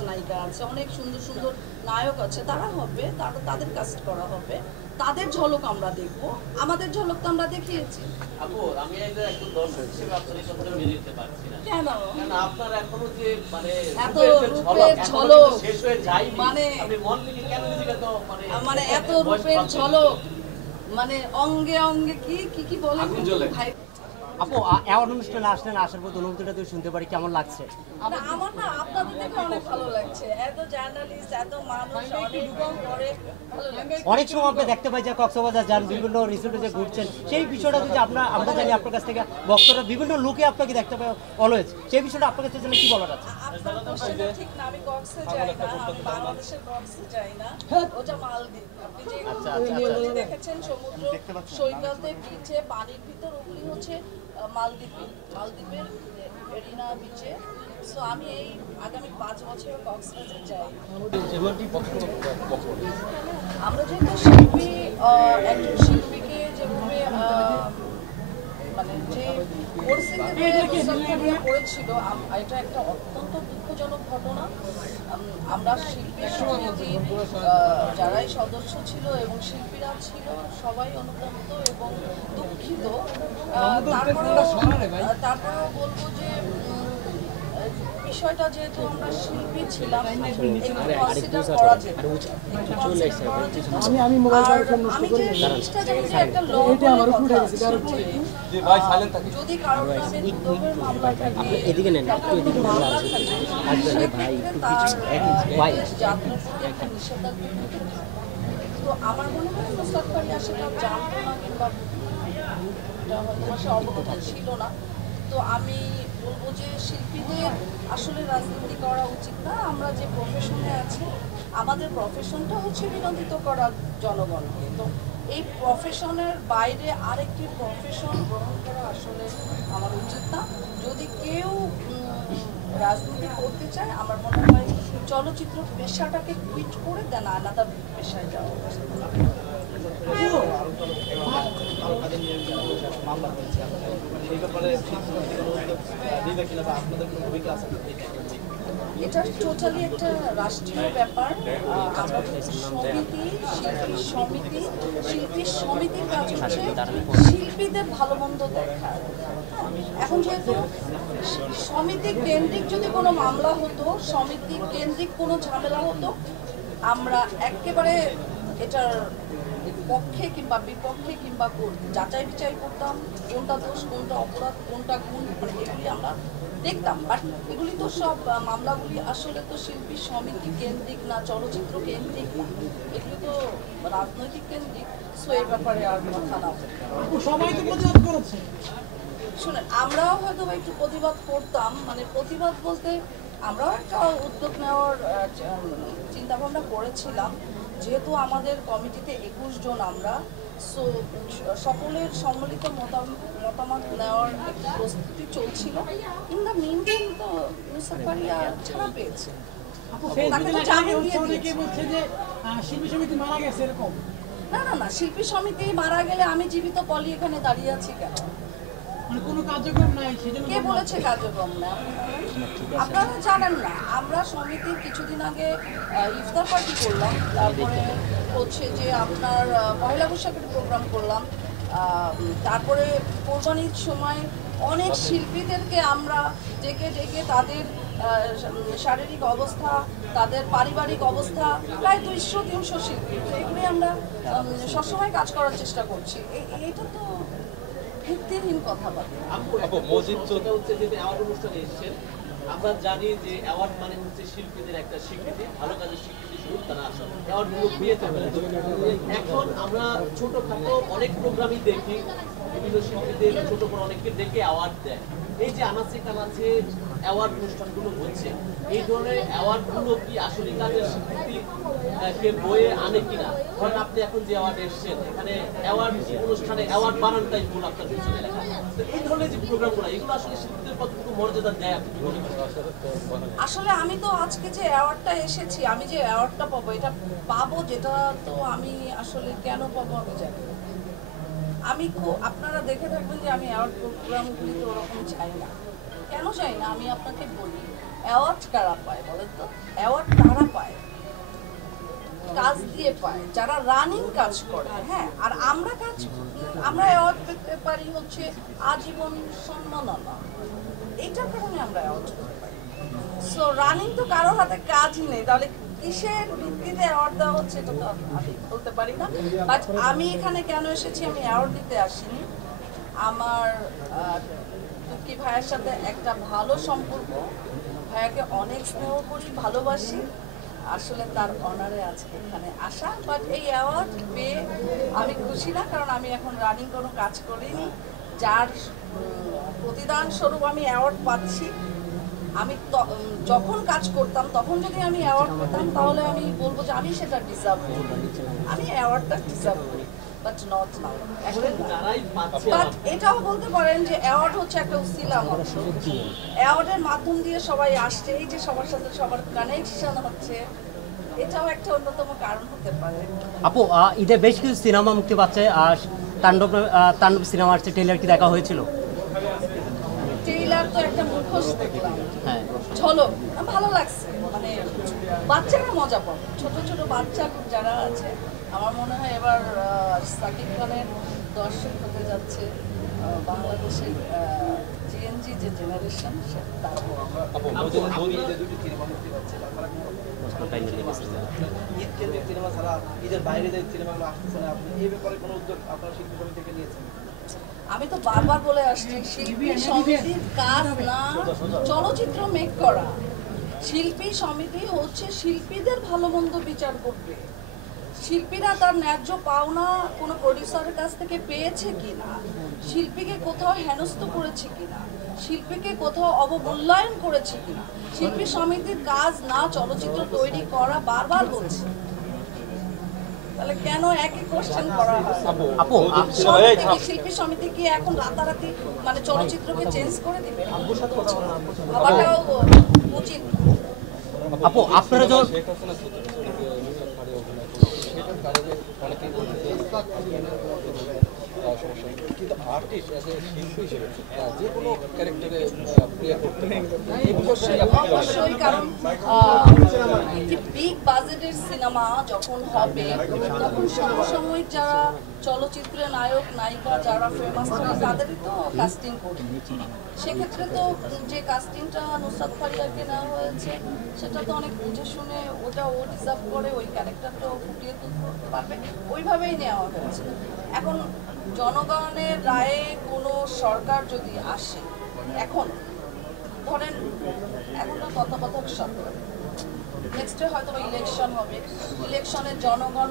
সুন্দর নায়িকা আছে, অনেক সুন্দর সুন্দর নায়ক আছে, তারা হবে, তাদের কাস্ট করা হবে, তাদের ঝলক আমরা দেখব, আমাদের ঝলক তো আমরা দেখিয়েছি। আপু আমি একটু দর্শক হিসেবে আপনার এই কথাটা মেনে নিতে পারছি না। কেন? কারণ আপনার এখনো যে মানে এত রূপের ঝলক, শেষ হয়ে যায়নি, মানে আপনি মন থেকে কেন নিজেকে তো মানে এত রূপের ঝলক, মানে অঙ্গে অঙ্গে কি কি বলেন ভাই। আপু অ্যাওয়ার্ড অনুষ্ঠানে আসলেন, আসার পর অনুভূতিটা তুই শুনতে পারি, কেমন লাগছে? আমার না আপনাদের দেখে অনেক ভালো লাগছে, এত জার্নালিস্ট, এত মানুষ অনেক করে ভালো লাগছে। অনেক সময় আপনি দেখতে পাই যে কক্সবাজার যান, বিভিন্ন রিসোর্টে যে ঘুরছেন, সেই বিষয়টা যদি আমরা জানি আপনার কাছ থেকে বক্তরা বিভিন্ন লোকে আপনাকে দেখতে পাই অলওয়েজ, সেই বিষয়টা আপনার কাছে কি বলার আছে? আপনার কোশ্চেনটা ঠিক না, আমি কক্সে যাই না, আমি বাংলাদেশের কক্সে যাই না, ওটা মালদ্বীপ। আপনি যে ভিডিওটি দেখেছেন সমুদ্র সৈকতে বিচে পানির ভিতর, ওগুলি হচ্ছে মালদ্বীপের এরিনা বিচে। সো আমি এই আগামী 5 বছর কক্সবাজার যাই। আমরা যেহেতু শিল্পী, একজন শিল্পীকে যেভাবে মানে যে পরিস্থিতিতে পড়েছিল, এটা একটা অত্যন্ত দুঃখজনক ঘটনা। আমরা শিল্পী সমিতির যারাই সদস্য ছিল এবং শিল্পীরা ছিল সবাই অনুতপ্ত এবং দুঃখিত। তারপরেও বলবো যে বিষয়টা যেহেতু আমরা শিল্পী ছিলাম, কনসিডার করা যেত। আমি যে জিনিসটা জানি যে একটা ল যদি কারোর নামে দুদকের মামলা থাকে, মামলা থাকে, তো আমার মনে হয় মুস্তাক ফারিয়া সেটা জানতো না কিংবা হয়তো অবগত ছিল না। তো আমি বলবো যে শিল্পীদের আসলে রাজনীতি করা উচিত না। আমরা যে প্রফেশনে আছি, আমাদের প্রফেশনটা হচ্ছে বিনোদিত করা জনগণকে। তো এই প্রফেশনের বাইরে আরেকটি প্রফেশন গ্রহণ করা আসলে আমার উচিত না। যদি কেউ রাজনীতি করতে চায়, আমার মনে হয় চলচ্চিত্র পেশাটাকে কুইট করে দেন আলাদা পেশায় যাওয়া। এটা টোটালি একটা রাষ্ট্রীয় ব্যাপার। আমরা শিল্পী সমিতির কাজ হচ্ছে শিল্পীদের ভালো মন্দ দেখা। এখন যেহেতু সমিতি কেন্দ্রিক যদি কোনো মামলা হতো, সমিতি কেন্দ্রিক কোনো ঝামেলা হতো, আমরা একেবারে এটার পক্ষে কিংবা বিপক্ষে কিংবা যাচাই বিচাই করতাম, কোনটা দোষ, কোনটা অপরাধ, কোনটা গুণ, এগুলি আমরা দেখতাম। বাট এগুলি তো সব মামলাগুলি আসলে তো শিল্পী সমিতি কেন্দ্রিক না, চলচ্চিত্র কেন্দ্রিক না, এগুলি তো রাজনৈতিক কেন্দ্রিক। সো এই ব্যাপারে আর কথা না। শুনেন, আমরাও হয়তো একটু প্রতিবাদ করতাম, মানে প্রতিবাদ বলতে আমরাও একটা উদ্যোগ নেওয়ার চিন্তাভাবনা করেছিলাম। যেহেতু আমাদের কমিটিতে 21 জন আমরা, সো সকলের সম্মিলিত মতামত নেওয়ার একটি প্রস্তুতি চলছিল। ইন দ্য মিন টাইম তো মুস্তাক ফারিয়া ছাড়া পেয়েছে, তাকে তো জামিন দিয়ে দিয়েছে। না না না, শিল্পী সমিতি মারা গেলে আমি জীবিত পলি এখানে দাঁড়িয়ে আছি কেন? কে বলেছে কার্যক্রম না? আপনারা জানেন না, আমরা সমিতির কিছুদিন আগে ইফতার পার্টি করলাম, তারপরে হচ্ছে যে আপনার পয়লা বৈশাখের প্রোগ্রাম করলাম, তারপরে কোরবানির সময় অনেক শিল্পীদেরকে আমরা ডেকে ডেকে তাদের শারীরিক অবস্থা, তাদের পারিবারিক অবস্থা, প্রায় 200-300 শিল্পী, এগুলি আমরা সবসময় কাজ করার চেষ্টা করছি। এটা তো ভিত্তিহীন কথাবার্তা। আমরা জানি যে অ্যাওয়ার্ড মানে হচ্ছে শিল্পীদের একটা স্বীকৃতি, ভালো কাজের স্বীকৃতি স্বরূপ তারা অ্যাওয়ার্ডগুলো পেয়েছে। এখন আমরা ছোটখাটো অনেক প্রোগ্রামই দেখি, বিভিন্ন শিল্পীদের ছোট বড় অনেককে দেখে অ্যাওয়ার্ড দেয়। এই যে আনাচে কানাচে অ্যাওয়ার্ড অনুষ্ঠানগুলো হচ্ছে, এই ধরনের অ্যাওয়ার্ডগুলো কি আসলে কাজের স্বীকৃতি কে বয়ে আনে কিনা? ধরেন আপনি এখন যে অ্যাওয়ার্ড এসেছেন, এখানে অ্যাওয়ার্ড অনুষ্ঠানে অ্যাওয়ার্ড বানানটাই ভুল আপনার পিছনে লেখা। তো এই ধরনের যে প্রোগ্রামগুলো, এগুলো আসলে শিল্পীদের কতটুকু মর্যাদা দেয় আপনি মনে করেন? আসলে আমি তো আজকে যে অ্যাওয়ার্ডটা এসেছি, আমি যে অ্যাওয়ার্ডটা পাবো, এটা পাবো যেটা তো আমি আসলে কেন পাবো আমি জানি না। আমি আপনারা দেখে থাকবেন যে আমি অ্যাওয়ার্ড প্রোগ্রামগুলি তো ওরকম চাই না। কেন চাই না আমি আপনাকে বলি। অ্যাওয়ার্ড কারা পায় বলেন তো? অ্যাওয়ার্ড তারা পায় কাজ দিয়ে পায় যারা রানিং কাজ করে। হ্যাঁ, আর আমরা অ্যাওয়ার্ড পেতে পারি হচ্ছে আজীবন সম্মাননা, এইটার কারণে আমরা অ্যাওয়ার্ড পেতে পারি। সো রানিং তো কারোর হাতে কাজ নেই, তাহলে কিসের ভিত্তিতে অ্যাওয়ার্ড দেওয়া হচ্ছে এটা তো আমি বলতে পারি না। বাট আমি এখানে কেন এসেছি, আমি অ্যাওয়ার্ড দিতে আসিনি। আমার তুর্কি ভাইয়ের সাথে একটা ভালো সম্পর্ক, ভাইয়াকে অনেক স্নেহ করি, ভালোবাসি, আসলে তার অনারে আজকে এখানে আসা। বাট এই অ্যাওয়ার্ড পেয়ে আমি খুশি না, কারণ আমি এখন রানিং কোনো কাজ করিনি, যার প্রতিদান স্বরূপ আমি অ্যাওয়ার্ড পাচ্ছি। আমি যখন কাজ করতাম তখন যদি আমি অ্যাওয়ার্ড পেতাম তাহলে আমি বলবো যে আমি সেটা ডিজার্ভ করি, আমি অ্যাওয়ার্ডটা ডিজার্ভ করি, বাট নট নাও। বাট এটাও বলতে পারেন যে অ্যাওয়ার্ড হচ্ছে একটা উসিলা মাত্র, অ্যাওয়ার্ডের মাধ্যম দিয়ে সবাই আসছে, এই যে সবার সাথে সবার কানেকশন হচ্ছে, এটাও একটা অন্যতম কারণ হতে পারে। আপু, ঈদে বেশ কিছু সিনেমা মুক্তি পাচ্ছে, আর তাণ্ডব সিনেমার ট্রেলার কি দেখা হয়েছিল? ট্রেইলার তো একটা মুখোশ দেখলাম, ঝলক, ভালো লাগছে। মানে বাচ্চারা মজা পাবে, ছোট ছোট বাচ্চা যারা আছে, আমার মনে হয় এবার সাকিব খানের দর্শক হতে যাচ্ছে বাংলাদেশের জিএনজি যে জেনারেশন, সেটা ঈদ কেন্দ্রিক সিনেমা ছাড়া ঈদের বাইরে যে সিনেমাগুলো আসতেছে না, আপনি এই ব্যাপারে কোনো উদ্যোগ আপনার শিল্পী সমিতি থেকে নিয়েছেন? আমি তো বারবার বলে আসছি, শিল্পী সমিতির কাজ না চলচ্চিত্র মেক করা। শিল্পী সমিতি হচ্ছে শিল্পীদের ভালো মন্দ বিচার করবে, শিল্পীরা তার ন্যায্য পাওনা কোনো প্রডিউসারের কাছ থেকে পেয়েছে কিনা, শিল্পীকে কোথাও হেনস্থ করেছে কিনা, শিল্পীকে কোথাও অবমূল্যায়ন করেছে কিনা। শিল্পী সমিতির কাজ না চলচ্চিত্র তৈরি করা, বারবার বলছি, তাহলে কেন একই কোশ্চেন করা হয়? আপু, শিল্পী সমিতি কি এখন রাতারাতি মানে চলচ্চিত্রকে চেঞ্জ করে দিবে? ভাবাটাও উচিত। আপু, আপনারা যখন কিন্তু আর্টিস্ট অ্যাজ এ শিল্পী হিসেবে যে কোনো ক্যারেক্টারে প্লে করতে অবশ্যই, কারণ একটি বিগ বাজেটের সিনেমা যখন হবে তখন সমসাময়িক যারা চলচ্চিত্রের নায়ক নায়িকা যারা ফেমাস হবে তাদেরই তো কাস্টিং করবে। সেক্ষেত্রে তো যে কাস্টিংটা নুসরাত ফারিয়াকে নেওয়া হয়েছে সেটা তো অনেক বুঝে শুনে, ওটা ও ডিজার্ভ করে, ওই ক্যারেক্টারটাও ফুটিয়ে তুলতে পারবে, ওইভাবেই নেওয়া হয়েছে। এখন জনগণের রায়ে কোনো সরকার যদি আসে, এখন ধরেন এখন তো তত্ত্বাবধায়ক সরকার, নেক্সটে হয়তো ইলেকশন হবে, ইলেকশনে জনগণ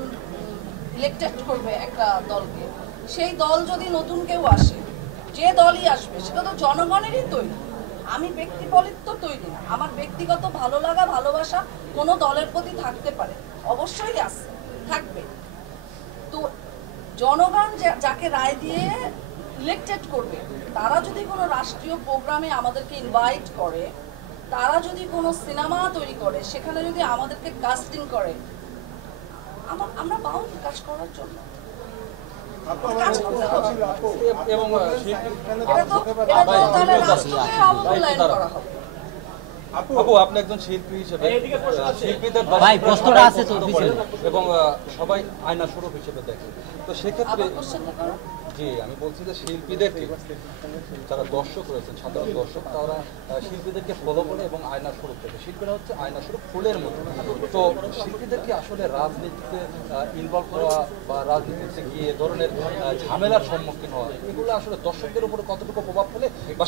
ইলেক্টেড করবে একটা দলকে, সেই দল যদি নতুন কেউ আসে, যে দলই আসবে সেটা তো জনগণেরই তৈরি, আমি ব্যক্তিবলিত তৈরি না। আমার ব্যক্তিগত ভালো লাগা ভালোবাসা কোনো দলের প্রতি থাকতে পারে, অবশ্যই আছে, থাকবে। তো জনগণ যাকে রায় দিয়ে ইলেক্টেড করবে, তারা যদি কোনো রাষ্ট্রীয় প্রোগ্রামে আমাদেরকে ইনভাইট করে, তারা যদি কোনো সিনেমা তৈরি করে, সেখানে যদি আমাদেরকে কাস্টিং করে, আমরা বাউন্ড কাজ করার জন্য এবং আপু, আপনি একজন শিল্পী হিসেবে শিল্পীদের ভাই প্রশ্নটা আছে তো এবং সবাই আয়না স্বরূপ হিসেবে দেখে, তো সেক্ষেত্রে আবার জি আমি বলছি যে শিল্পীদেরকে যারা দর্শক রয়েছেন, সাধারণ দর্শক, তারা শিল্পীদেরকে ফলো করে এবং আয়না স্বরূপ থেকে, শিল্পীরা হচ্ছে আয়না স্বরূপ ফুলের মতো। তো শিল্পীদেরকে আসলে রাজনীতিতে ইনভলভ হওয়া বা রাজনীতিতে গিয়ে এ ধরনের ঝামেলার সম্মুখীন হওয়া, এগুলো আসলে দর্শকদের উপরে কতটুকু প্রভাব ফেলে বা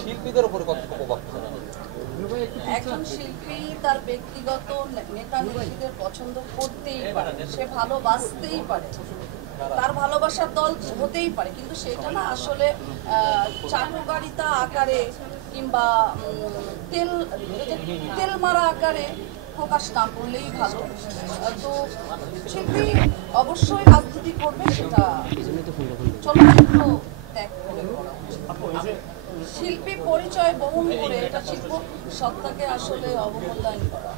শিল্পীদের উপরে কতটুকু প্রভাব ফেলে? একজন শিল্পী তার ব্যক্তিগত নেতা নেত্রীদের পছন্দ করতেই পারে, সে ভালোবাসতেই পারে, তার ভালোবাসার দল হতেই পারে, কিন্তু সেটা না আসলে চাটুকারিতা আকারে কিংবা তেল মারা আকারে প্রকাশ না করলেই ভালো। তো শিল্পী অবশ্যই রাজনীতি করবে, সেটা চলচ্চিত্র ত্যাগ করে করা উচিত। শিল্পী পরিচয় বহন করে এটা শিল্প সত্তাকে আসলে অবমূল্যায়ন করা।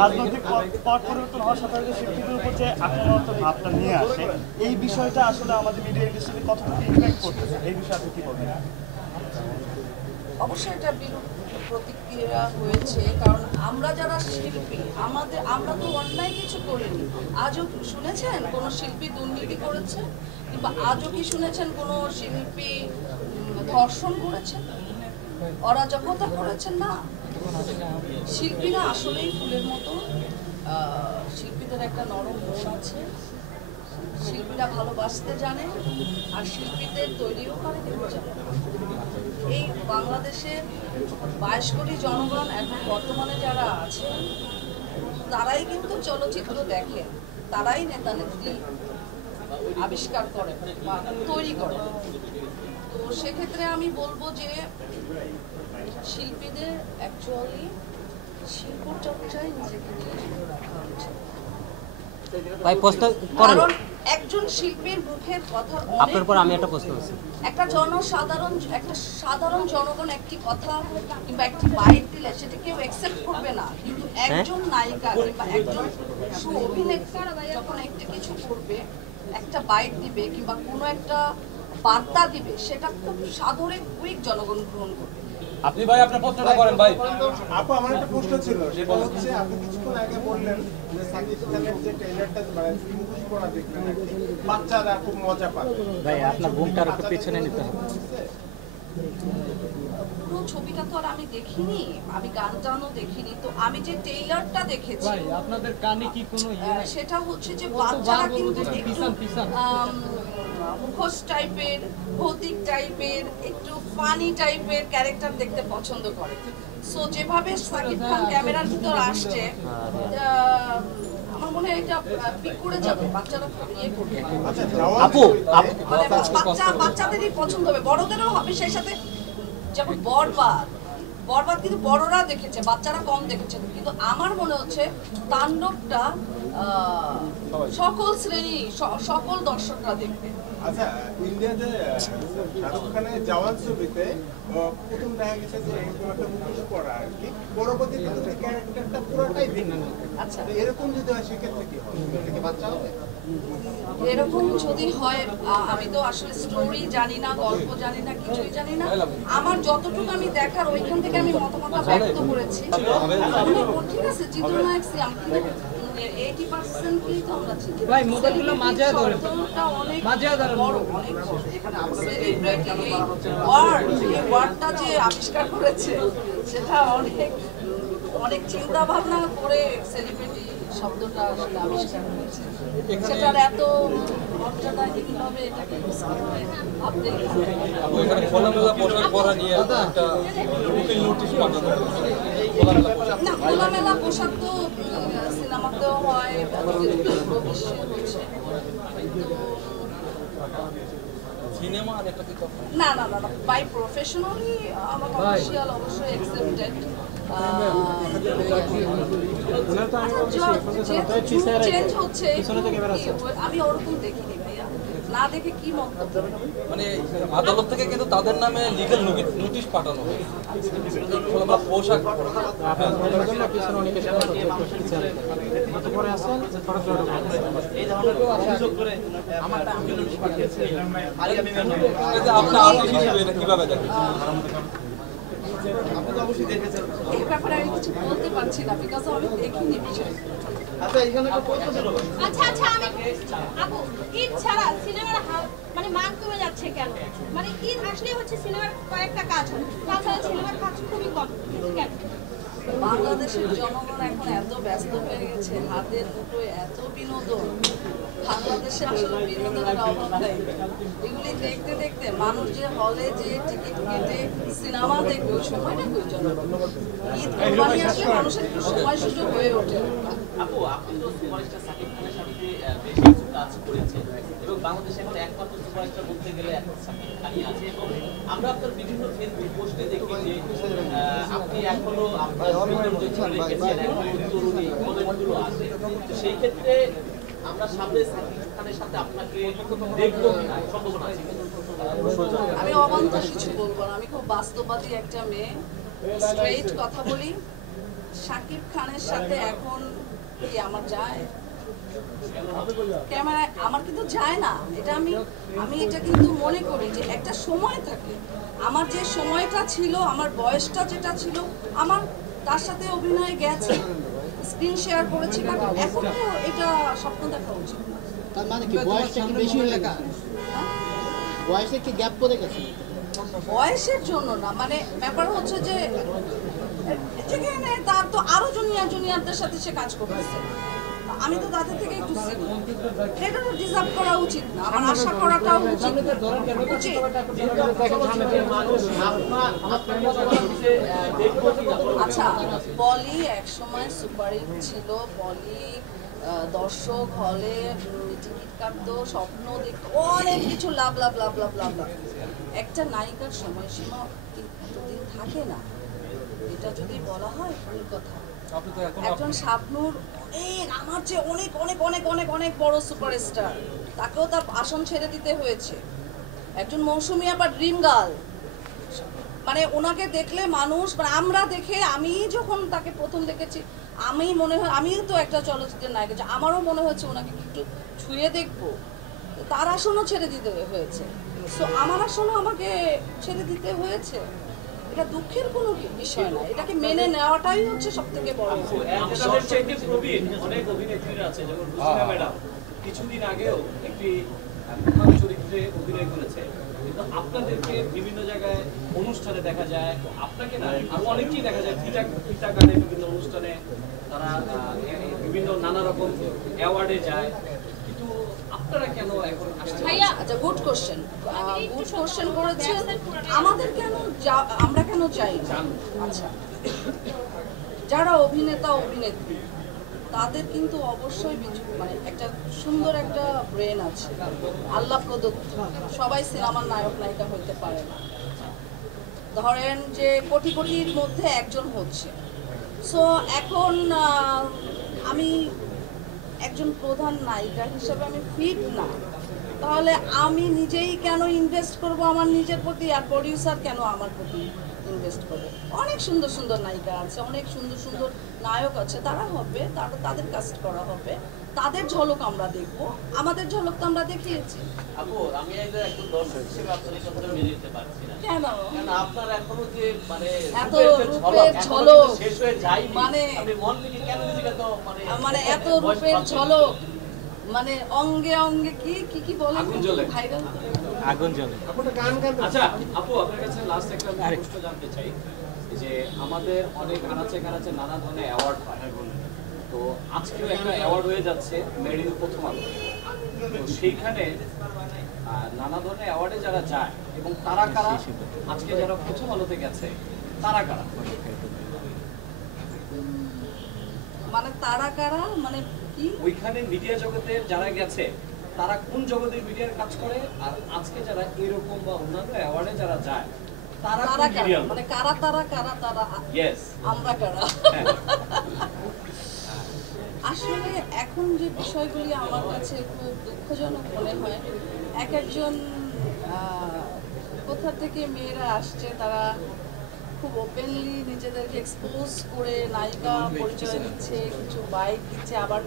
রাজনৈতিক পট পরিবর্তন হওয়ার সাথে সাথে শিল্পীদের উপর যে আক্রমণাত্মক ভাবটা নিয়ে আসে, এই বিষয়টা আসলে আমাদের মিডিয়া ইন্ডাস্ট্রিতে কতটুকু ইমপ্যাক্ট করতেছে, এই বিষয়ে আপনি কি বলবেন? অবশ্যই এটা বিরূপ প্রতিক্রিয়া হয়েছে, কারণ আমরা যারা শিল্পী আমরা তো অন্যায় কিছু করিনি। আজও শুনেছেন কোনো শিল্পী দুর্নীতি করেছে, কিংবা আজও কি শুনেছেন কোনো শিল্পী ধর্ষণ করেছেন, অরাজকতা করেছেন? না। শিল্পীরা আসলেই ফুলের মতো, শিল্পীদের একটা নরম মন আছে, শিল্পীরা ভালোবাসতে জানে, আর শিল্পীদের তৈরিও করে কিন্তু জানে। এই বাংলাদেশের 22 কোটি জনগণ এখন বর্তমানে যারা আছে তারাই কিন্তু চলচ্চিত্র দেখেন, তারাই নেতা নেত্রী আবিষ্কার করেন বা তৈরি করেন। তো সেক্ষেত্রে আমি বলবো যে শিল্পীদের অ্যাকচুয়ালি শিল্পচর্চায় নিজেকে নিয়োজিত রাখা উচিত। ভাই প্রশ্ন করেন, কারণ একজন শিল্পীর মুখের কথা আপনার পর আমি একটা প্রশ্ন করছি। একটা সাধারণ জনগণ একটি কথা কিংবা একটি বাইট দিলে সেটা কেউ অ্যাকসেপ্ট করবে না, কিন্তু একজন নায়িকা কিংবা একজন অভিনেত্রী যখন একটা কিছু করবে, একটা বাইট দিবে কিংবা কোনো একটা বার্তা দিবে, সেটা খুব সাদরে কুইক জনগণ গ্রহণ করবে। আপনি ভাই আপনার প্রশ্নটা করেন ভাই। আপু, আমার একটা প্রশ্ন ছিল, সেটা হচ্ছে আপনি কিছুক্ষণ আগে বললেন যে সাকিব খানের যে ট্রেলারটা মানে মুখোশ পড়া দেখলেন বাচ্চারা খুব মজা পায়। ভাই আপনার বুমটার একটু পেছনে নিতে হবে। পুরো ছবিটা তো আর আমি দেখিনি, আমি গানটাও দেখিনি, তো আমি যে ট্রেইলারটা দেখেছি আপনাদের কানে কি কোনো সেটা হচ্ছে যে বাচ্চারা কিন্তু একটু মুখোশ টাইপের, ভৌতিক টাইপের, একটু ফানি টাইপের ক্যারেক্টার দেখতে পছন্দ করে। সো যেভাবে সাকিব খান ক্যামেরার ভিতর আসছে, আমার মনে হয় এটা পিক করে যাবে, বাচ্চারা ইয়ে করবে, আপু মানে বাচ্চাদেরই পছন্দ হবে, বড়দেরও হবে সেই সাথে। যেমন বরবাদ কিন্তু বড়রা দেখেছে, বাচ্চারা কম দেখেছে, কিন্তু আমার মনে হচ্ছে তাণ্ডবটা সকল শ্রেণী সকল দর্শকরা দেখবে। আচ্ছা, ইন্ডিয়াতে শাহরুখ খানের জওয়ান ছবিতে প্রথম দেখা গেছে যে এরকম একটা মুখোশ পড়া আর কি, পরবর্তীতে কিন্তু ক্যারেক্টারটা পুরোটাই ভিন্ন। আচ্ছা, এরকম যদি হয় সেক্ষেত্রে কি হবে? এটা কি বাচ্চা হবে? এরকম যদি হয়, আমি তো আসলে স্টোরি জানি না, গল্প জানি না, কিছুই জানি না। আমার যতটুকু আমি দেখার ওইখান থেকে আমি মতামতটা ব্যক্ত করেছি। ঠিক আছে, চিত্রনায়ক সিয়াম, 80% কি তো আমরা চিনি। ভাই মোবাইলগুলো মাঝে ধরে অনেক মাঝে ধরে বড়, অনেক বড়। সেলিব্রিটি এই ওয়ার্ডটা যে আবিষ্কার করেছে সেটা অনেক চিন্তা ভাবনা করে সেলিব্রিটি শব্দটা আসলে আবিষ্কার করেছে। সেটার এত মর্যাদাহীনভাবে এটাকে ইউজ করবে ভাবতে এখানে খোলামেলা পোশাক পরা নিয়ে একটা উকিল নোটিশ পাঠানো না, খোলামেলা পোশাক তো সিনেমাতেও হয়, বিশ্বে হচ্ছে। সিনেমা আর একটা কি কথা না, বাই প্রফেশনালি আমার কমার্শিয়াল অবশ্যই অ্যাকসেপ্টেড। চেঞ্জ হচ্ছে, আমি ওরকম দেখিনি ভাইয়া, না দেখে কি মন্তব্য। মানে আদালত থেকে কিন্তু তাদের নামে লিগ্যাল নোটিশ পাঠানো হয়েছে খোলামেলা পোশাক এই ধরনের অভিযোগ করে আমারটা আমি নোটিশ পাঠিয়েছে। আপনার আর্টিস্ট হিসেবে এটা কিভাবে দেখেন? আপনি তো অবশ্যই দেখেছেন। এই ব্যাপারে আমি কিছু বলতে পারছি না, বিকজ আমি দেখিনি বিষয়টা। আচ্ছা, এখানে একটা প্রশ্ন ছিল। আচ্ছা আমি আপু, ঈদ ছাড়া সিনেমার মানে মান কমে যাচ্ছে কেন? মানে ঈদ আসলেই হচ্ছে সিনেমার কয়েকটা কাজ হয়, তাছাড়া সিনেমার কাজ খুবই কম কেন? বাংলাদেশের জনগণ এখন এত ব্যস্ত হয়ে গেছে, হাতের মুঠোয় এত বিনোদন, বাংলাদেশে আসলে বিনোদনের অভাব নেই। এগুলি দেখতে দেখতে মানুষ যে হলে যে টিকিট কেটে সিনেমা দেখবে, ওই সময়টা কই জনগণ? ঈদ কোরবানি আসলে মানুষের একটু সময় সুযোগ হয়ে ওঠে। আপু, আপনি তো সুপারস্টার সাকিব খানের সাথে বেশ কিছু কাজ করেছেন এবং বাংলাদেশে এখন একমাত্র সুপারস্টার বলতে গেলে এখন সাকিব খানই আছে। এবং আমরা আপনার বিভিন্ন ফেসবুক পোস্টে দেখি যে আপনি এখনো আপনার সৌন্দর্য ধরে রেখেছেন, এখনো তরুণী কমেন্টগুলো আসে। তো সেই ক্ষেত্রে আমরা সামনে সাকিব খানের সাথে আপনাকে দেখবো কিনা সম্ভাবনা আছে? আমি অবান্তর কিছু বলবো না, আমি খুব বাস্তববাদী একটা মেয়ে, স্ট্রেইট কথা বলি। সাকিব খানের সাথে এখন কি আমার যায়? ক্যামেরায় আমার কিন্তু যায় না, এটা আমি এটা কিন্তু মনে করি যে একটা সময় থাকে, আমার যে সময়টা ছিল, আমার বয়সটা যেটা ছিল, আমার তার সাথে অভিনয় গেছে, স্ক্রিন শেয়ার করেছি, বাট এখন তো এটা স্বপ্ন দেখা উচিত না। তার মানে কি বয়সটা কি বেশি হয়ে গেছে? বয়সে কি গ্যাপ পড়ে গেছে? বয়সের জন্য না, মানে ব্যাপার হচ্ছে যে যেখানে তার তো আরো জুনিয়রদের সাথে সে কাজ করতেছে, আমি তো তাদের থেকে একটু সিনিয়র, এটা তো ডিজার্ভ করা উচিত না, আমার আশা করাটাও উচিত। আচ্ছা, বলি একসময় সুপারহিট ছিল, বলি দর্শক হলে টিকিট কাটতো, স্বপ্ন দেখতো, অনেক কিছু লাভ লাভ লাভ লাভ লাভ লাভ। একটা নায়িকার সময়সীমা এতদিন থাকে না, এটা যদি বলা হয় ভুল কথা। একজন শাবনূর অনেক আমার চেয়ে অনেক অনেক অনেক অনেক অনেক বড় সুপারস্টার, তাকেও তার আসন ছেড়ে দিতে হয়েছে। একজন মৌসুমী আপা ড্রিম গার্ল, মানে ওনাকে দেখলে মানুষ, মানে আমরা দেখে, আমি যখন তাকে প্রথম দেখেছি, আমি মনে হয়, আমিও তো একটা চলচ্চিত্রের নায়িকা, আমারও মনে হচ্ছে ওনাকে একটু ছুঁয়ে দেখবো, তার আসনও ছেড়ে দিতে হয়েছে। সো আমার আসনও আমাকে ছেড়ে দিতে হয়েছে, এটা দুঃখের কোনো বিষয় না, এটাকে মেনে নেওয়াটাই হচ্ছে সব থেকে বড়। অনেক অভিনেত্রীরা আছে, যেমন রুজিনা ম্যাডাম কিছুদিন আগেও একটি প্রধান চরিত্রে অভিনয় করেছে, কিন্তু আপনাদেরকে বিভিন্ন জায়গায় অনুষ্ঠানে দেখা যায়, আপনাকে না আরো অনেকেই দেখা যায় ফিটা গানে বিভিন্ন অনুষ্ঠানে তারা বিভিন্ন নানা রকম অ্যাওয়ার্ডে যায়, কিন্তু আপনারা কেন এখন আসছেন? আচ্ছা, গুড কোশ্চেন করেছেন। আমাদের কেন আমরা কেন চাই? আচ্ছা, যারা অভিনেতা অভিনেত্রী তাদের কিন্তু অবশ্যই মানে একটা সুন্দর একটা ব্রেন আছে, আল্লাহ প্রদত্ত, সবাই সিনেমার নায়ক নায়িকা হইতে পারে না। ধরেন যে কোটি কোটির মধ্যে একজন হচ্ছে, সো এখন আমি একজন প্রধান নায়িকা হিসেবে আমি ফিট না, তাহলে আমি নিজেই কেন ইনভেস্ট করব আমার নিজের প্রতি, আর প্রডিউসার কেন আমার প্রতি ইনভেস্ট করবে? অনেক সুন্দর সুন্দর নায়িকা আছে, অনেক সুন্দর সুন্দর নায়ক আছে, তারা হবে, তাদের কাস্ট করা হবে, তাদের ঝলক আমরা দেখব, আমাদের ঝলক তো আমরা দেখিয়েছি। আপু, আমি একজন দর্শক হিসেবে আপনাদের কথা মেনে নিতে পারছি না। কেন? কারণ আপনার এখনো যে মানে এত রূপের ঝলক, শেষ হয়ে যায়নি, মানে আপনি মন থেকে কেন নিজেকে তো মানে এত রূপের ঝলক, মানে অঙ্গে অঙ্গে কি কি বলে, ভাইরাল আগুন জ্বলে। আচ্ছা আপু, আপনার কাছে লাস্ট একটা প্রশ্ন জানতে চাই, যে আমাদের অনেক আনাচে কানাচে নানা ধরনের অ্যাওয়ার্ড হয়, তো আজকেও একটা অ্যাওয়ার্ড হয়ে যাচ্ছে মেরিল প্রথম আলো, তো সেইখানে নানা ধরনের অ্যাওয়ার্ডে যারা যায় এবং তারা কারা, আজকে যারা প্রথম আলোতে গেছে তারা কারা, মানে তারা কারা, মানে কি ওইখানে মিডিয়া জগতের যারা গেছে তারা কোন জগতের মিডিয়ার কাজ করে, আর আজকে যারা এরকম বা অন্যান্য অ্যাওয়ার্ডে যারা যায় তারা কোন কারা, মিডিয়া, মানে কারা ইয়েস আমরা কারা। আসলে এখন যে বিষয়গুলি আমার কাছে খুব দুঃখজনক মনে হয়, এক একজন কোথা থেকে মেয়েরা আসছে, তারা খুব ওপেনলি নিজেদেরকে এক্সপোজ করে নায়িকা পরিচয় দিচ্ছে, কিছু বাইক দিচ্ছে, আবার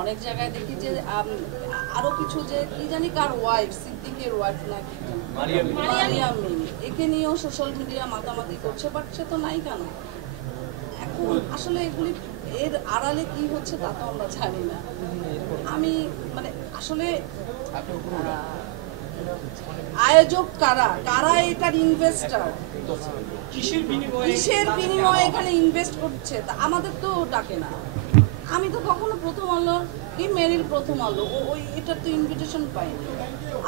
অনেক জায়গায় দেখি যে আরো কিছু, যে কি জানি কার ওয়াইফ, সিদ্দিকের ওয়াইফ নাকি মারিয়াম মিমি, একে নিয়েও সোশ্যাল মিডিয়া মাতামাতি করছে, বাট সে তো নায়িকা না। এখন আসলে এগুলি এর আড়ালে কি হচ্ছে তা তো আমরা জানি না। আমি মানে আসলে আয়োজক কারা এটার ইনভেস্টার, কিসের বিনিময়ে এখানে ইনভেস্ট করছে, তা আমাদের তো ডাকে না। আমি তো কখনো প্রথম আলো কি মেরিল প্রথম আলো ওই এটার তো ইনভিটেশন পাইনি,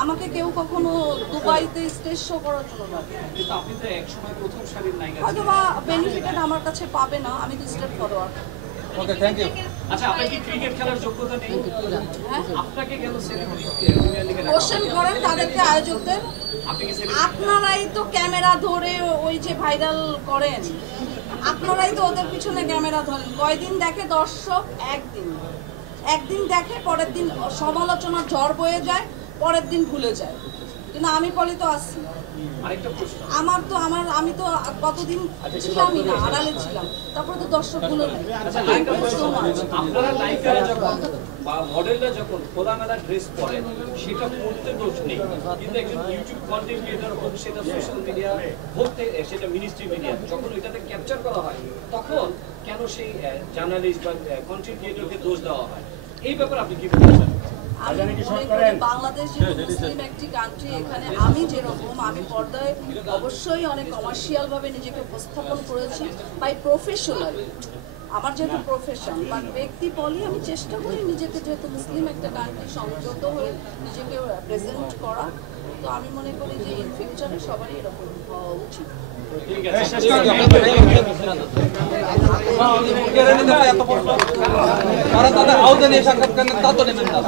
আমাকে কেউ কখনো দুবাইতে স্টেজ শো করার জন্য ডাকে, কিন্তু আপনি তো একসময় প্রথম সারির নায়িকা, হয়তো বা বেনিফিটেড আমার কাছে পাবে না, আমি তো state forward. Okay, thank you. আচ্ছা, আপনার কি ক্রিকেট খেলার যোগ্যতা নেই? আপনাকে কেন সেলিব্রিটি কোশ্চেন করেন তাদেরকে, আয়োজকদের। আপনারাই তো ক্যামেরা ধরে ওই যে ভাইরাল করেন, আপনারাই তো ওদের পিছনে ক্যামেরা ধরেন। কয়দিন দেখে দর্শক? একদিন দেখে, পরের দিন সমালোচনার ঝড় বয়ে যায়, পরের দিন ভুলে যায়। কিন্তু আমি পরে তো আসছি। আরেকটা প্রশ্ন, আমি তো কতদিন ছিলামই না, আড়ালে ছিলাম, তারপরে তো দর্শকগুলো আপনারা নায়িকারা যখন বা মডেলরা যখন খোলামেলা ড্রেস পরেন সেটা পড়তে দোষ নেই, কিন্তু একজন ইউটিউব কন্টেন্ট ক্রিয়েটর হোক, সেটা সোশ্যাল মিডিয়া হোক, সেটা মিনিস্ট্রি মিডিয়া, যখন ওইটাতে ক্যাপচার করা হয় তখন কেন সেই জার্নালিস্ট বা কন্টেন্ট ক্রিয়েটরকে দোষ দেওয়া হয়? এই ব্যাপারে আপনি কি বলছেন? আমি মনে করি বাংলাদেশ যেহেতু মুসলিম একটি কান্ট্রি, এখানে আমি যেরকম আমি পর্দায় অবশ্যই অনেক কমার্শিয়াল ভাবে নিজেকে উপস্থাপন করেছি বাই প্রফেশনাল, আমার যেহেতু প্রফেশন, বাট ব্যক্তি বলি আমি চেষ্টা করি নিজেকে, যেহেতু মুসলিম একটা কান্ট্রি, সংযত হয়ে নিজেকে প্রেজেন্ট করা। তো আমি মনে করি যে ইন ফিউচারে সবারই এরকম হওয়া উচিত। ঠিক আছে, তারা তাদের আওতায় নিয়ে সাক্ষাৎকার নেন, তা তো নেবেন না।